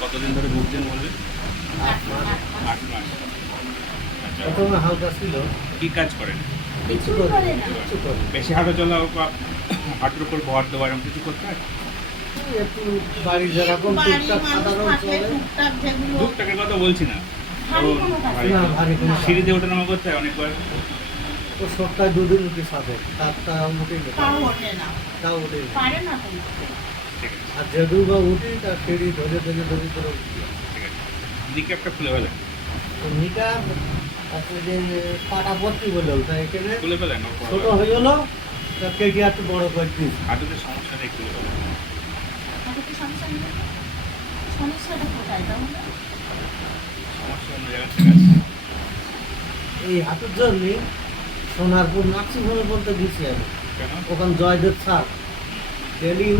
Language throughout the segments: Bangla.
কতদিন ধরে ভুগছেন বললেন? 8 মাস। 8 মাস। আচ্ছা, প্রথমে হালকা ছিল, কি কাজ করেন? কিছু কিছুই করে করিনি, না। কিচ্ছু করিনি। বেশি হাঁটা চলা বা হাঁটুর উপর ভর দেওয়া এরকম কিছু করতে হয়? এই একটু বাড়ি যেরকম বাড়ির টুকটাক মানুষ সাধারণ থাকলে চলে। টুকটাক যেগুলো দূর টাকার কথা বলছি না। ভারী ধরুন, কোনো কাজ ভারী না, কোনো- ভারী কোনো সিঁড়িতে ওঠা নামা করতে হয় অনেকবার। তো সপ্তাহে 2 দিন উঠি সাথে, তারটা উঠি না, তাও ওঠে না, তাও উঠি না। পারে না তো। ঠিক আছে, আর যেদিন বা উঠি তার সিঁড়ি ধরে ধরে ধরে ধরে উঠি। ঠিক আছে। নিক্যাপটা খুলে ফেলেন। তো নিটা তারপরে যে পাটা ভর্তি বলে ওটা এখানে খুলে ফেলেন। ছোট হয়ে গেলো, তা কেটে একটু বড় করে দিই। হাঁটুতে সমস্যা নেই, খুলে ফেলেন। হাঁটুতে সমস্যা নেই। সমস্যাটা কোথায় তাহলে? সমস্যা অন্য জায়গায় থেকে আসছে। এই হাঁটুর জন্য সোনারপুর নার্সিংহোমে বলতে দিয়েছি আমি। কেন? ওখানে জয়দেব স্যার ডেলি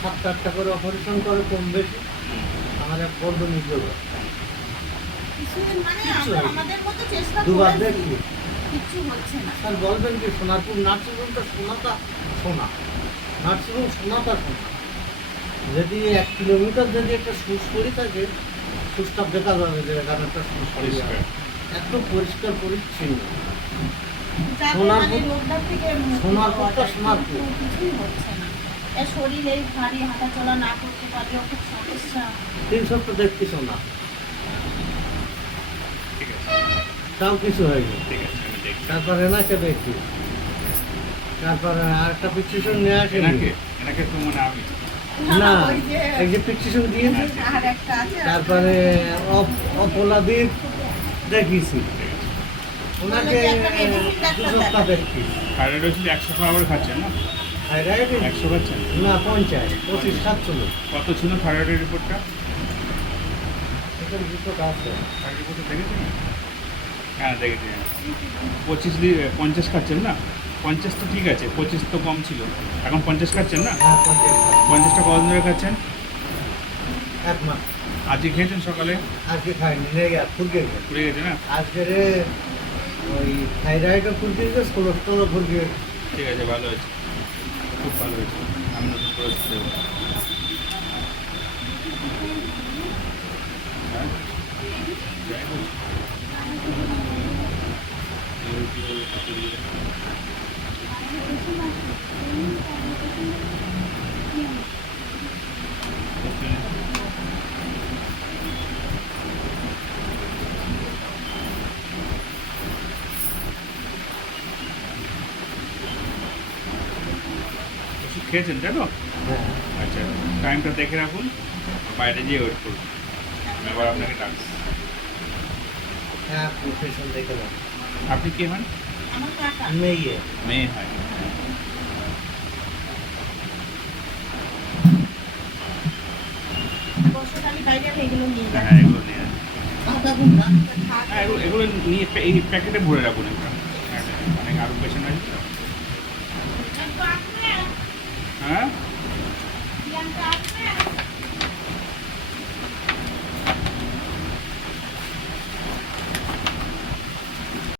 7-8টা করে অপারেশন করে কম বেশি। আমার এক বন্ধু নিজে কিছুদিন মানে কিচ্ছু আমরা হয়নি। আমাদের মতো চেষ্টা দুবার করেছি, দেখি। কিচ্ছু হচ্ছে না। স্যার বলবেন কি সোনারপুর নার্সিংহোমটা সোনাটা সোনা, নার্সিংহোম সোনাটা সোনা। যদি 1 কিলোমিটার যদি একটা সুস পরি থাকে, সুসটা দেখা যাবে যে এখানে একটা সুস পরি পরিষ্কার। এত পরিষ্কার পরিচ্ছন্ন। যাতে সোনারপুর- মানে রোগটা থেকে মুক্তি সোনারপুরটা পাওয়া যায়, সোনারপুর। কিন্তু কিছুই হচ্ছে না। এর শরীর এই ভারী হাঁটাচলা না করতে পারলেও খুব সমস্যা। 3 সপ্তাহ দেখছি সোনা, ঠিক আছে, তাও কিছু হয়নি। ঠিক আছে, আমি দেখছি। তারপরে এনাকে দেখি, তারপরে আরেকটা প্রেসক্রিপশন নিয়ে আসি। এনাকে এনাকে তো মানে আমি না, ওই যে এই যে প্রেসক্রিপশন দিয়েছে, আর একটা আছে, তারপরে অপরাধীর দেখিয়েছি, ওনাকে 2 সপ্তাহ দেখছি। থাইরয়েড ওষুধ 100 খাবার খাচ্ছেন না? থাইরয়েড 100 খাচ্ছেন? না 50, 25-7 কত ছিল থাইরয়েডের রিপোর্টটা? এখানে রিপোর্ট আছে। থাইরয়েড রিপোর্টটা দেখেছেন? হ্যাঁ, দেখেছি। 50 খাচ্ছেন না? 50 তো ঠিক আছে, 25 তো কম ছিল। এখন 50 খাচ্ছেন না? হ্যাঁ 50, 50টা কতদিন ধরে খাচ্ছেন? 1 মাস। আজকে খেয়েছেন সকালে? আজকে খাইনি, নিয়ে গেছে, ফুরকে গেছে। পুড়ে গেছে না? আজকে রে ওই থাইরয়েডও ফুরকে গেছে, কোলেস্ট্রলও ফুরকে গেছে। ঠিক আছে, ভালো হয়েছে, খুব ভালো হয়েছে। আমি নতুন করে ওষুধ দেবো। হ্যাঁ? যাই বলছি। এবার কি বলবো, কত দিয়ে? ওষুধ খেয়েছেন তাই তো? হ্যাঁ, আচ্ছা, টাইমটা দেখে রাখুন, বাইরে গিয়ে ওয়েট করুন। আমি আবার আপনাকে ডাকছি। হ্যাঁ প্রফেশন দেখে দাও। আপনি কে হন? আমার কাকা মেয়ে মেয়ে হয়। বর্ষাকালে বাইরে এগুলো নিয়ে যায়। হ্যাঁ, এগুলো নিয়ে আসুন। আদা গুঁড়া হ্যাঁ, এগুলো নিয়ে এই প্যাকেটে ভরে রাখুন একটা। অনেক আরও পেশেন্ট আছে তো।